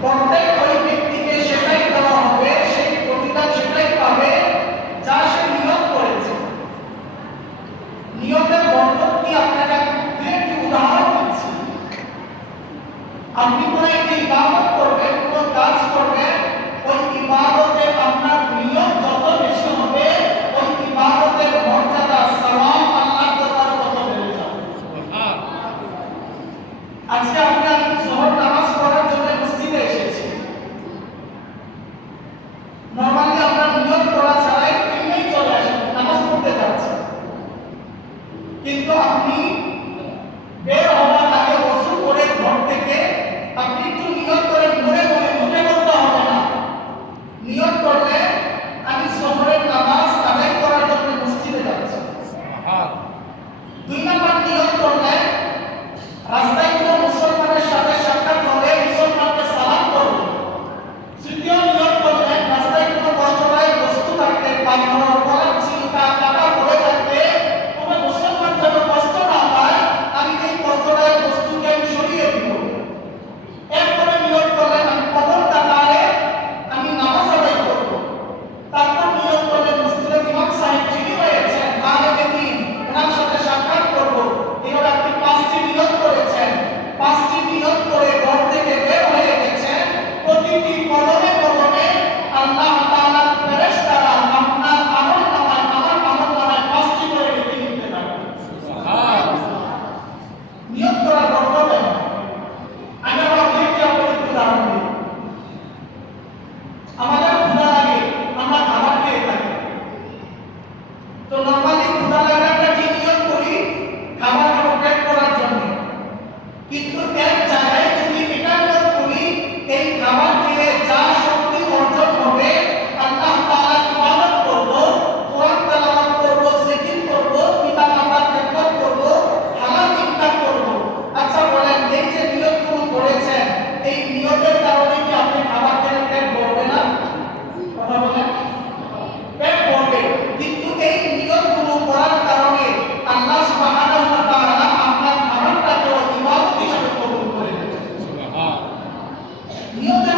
প্রত্যেক ওই ব্যক্তিকে সেটাই দেওয়া হবে, সেই প্রতিদান সেটাই পাবে যা সে নিয়ত করেছে। নিয়তের বরকত কি আপনাকে একটি উদাহরণ দিচ্ছি। আপনি কোন একটি ইবাদত করবেন, কোন কাজ করবেন, ওই ইবাদতে আপনার নিয়ত যত বেশি হবে ওই ইবাদতের মর্যাদা সওয়াব আল্লাহর দরবারে তত বেড়ে যাবে। আজকে আমরা যোহর নামাজ পড়ার জন্য মসজিদে এসেছি। নরমালি আমরা নিয়ত করা ছাড়াই এমনি চলে আসি, নামাজ পড়তে যাচ্ছি। কিন্তু আপনি বের হওয়ার আগে ওযু করে ঘর থেকে আপনি একটু নিয়ত করে মনে মনে মুখে বলতে হবে না। নিয়ত করলে আমি যোহরের নামাজ আদায় করার জন্য মসজিদে যাচ্ছি। দুই নাম্বার নিয়ত করলে রাস্তায় কোনো মুসলমানের সাথে সাক্ষাৎ হলে মুসলমানকে সালাম করব। তৃতীয় নিয়ত করলে রাস্তায় কোনো কষ্টদায়ক বস্তু থাকলে পাথর, গলার ছিলকা, কাটা পড়ে থাকলে কোনো মুসলমান যেন কষ্ট না পায়, আমি এই কষ্টদায়ক বস্তুকে আমি সরিয়ে দিব। এরপরে নিয়ত করলে আমি প্রথম কাতারে আমি নামাজ আদায় করব। তারপর নিয়ত করলে মসজিদের ইমাম সাহেব যিনি রয়েছেন তাদেরকে দিন ওনার সাথে সাক্ষাৎ করব। এভাবে আপনি 5টি নিয়ত করেছেন। 5টি নিয়ত করে ঘর থেকে বের হয়ে গেছেন। প্রতিটি কদমে কদমে আল্লাহ তাআলার ফেরেশতারা আপনার আমলনামায়, আমার আমলনামায় 5টি করে লিখে নিতে থাকবে। সুবহানাল্লাহ। নিয়ত করার বরকত। আমি আমার একটি উদাহরণ দিই। আমাদের ক্ষুধা লাগে, আমরা খাবার খেয়ে থাকি। তো নরমালি ক্ষুধা লাগাটা কি নিয়ত করি? খাবার খাবো পেট ভরার জন্য। কিন্তু এর জায়গায় যদি এটা নিয়ত করি এই খাবার খেয়ে যা শক্তি অর্জন হবে, আল্লাহ তাআলার ইবাদত করব, কোরআন তেলাওয়াত করব, জিকির করব, পিতা-মাতার খেদমত করব, হালাল ইনকাম করব। আচ্ছা বলেন, এই যে নিয়তগুলো করেছেন এই নিয়তের কারণে কি আপনি খাবার খেলে পেট ভরবে না? কথা বলেন, পেট ভরবে। কিন্তু এই নিয়তগুলো করার কারণে আল্লাহ সুবহানাহু ওয়া তাআলা আপনার খাবারটাকে ইবাদত হিসেবে কবুল করে নেবেন। সুবহানাল্লাহ। নিয়তের